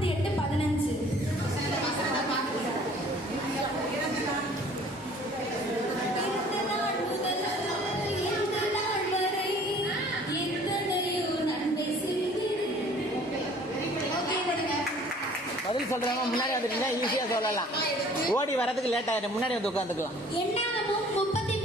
38-15. பதில் சொல்றவங்க முன்னாடி வந்துட்டீங்கன்னா ஈஸியா சொல்லலாம். ஓடி வரதுக்கு லேட் ஆயிடும். முன்னாடி வந்து உட்காந்துக்கலாம். என்னாலும் 38